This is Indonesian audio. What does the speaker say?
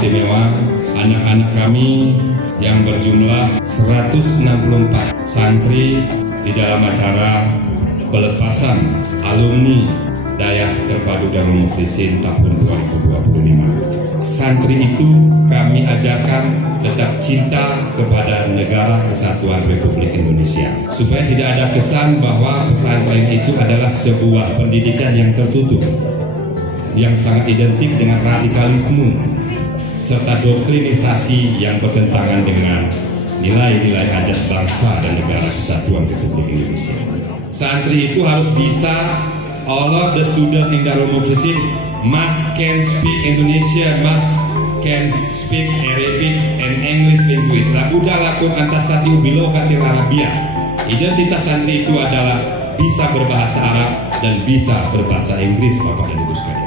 istimewa, anak-anak kami yang berjumlah 164 santri di dalam acara pelepasan alumni Dayah Terpadu Darul Mukhlisin tahun 2025. Santri itu kami ajarkan tetap cinta kepada Negara Kesatuan Republik Indonesia, supaya tidak ada kesan bahwa pesantren itu adalah sebuah pendidikan yang tertutup, yang sangat identik dengan radikalisme serta doktrinisasi yang bertentangan dengan nilai-nilai ajas bangsa dan Negara Kesatuan Republik Indonesia. Santri itu harus bisa, all of the student in Darul Mukhlisin must can speak Indonesia, must can speak Arabic and English language. Labuda lakum antastatiu bilogatil Arabiyah. Identitas santri itu adalah bisa berbahasa Arab dan bisa berbahasa Inggris, Bapak dan Ibu sekalian.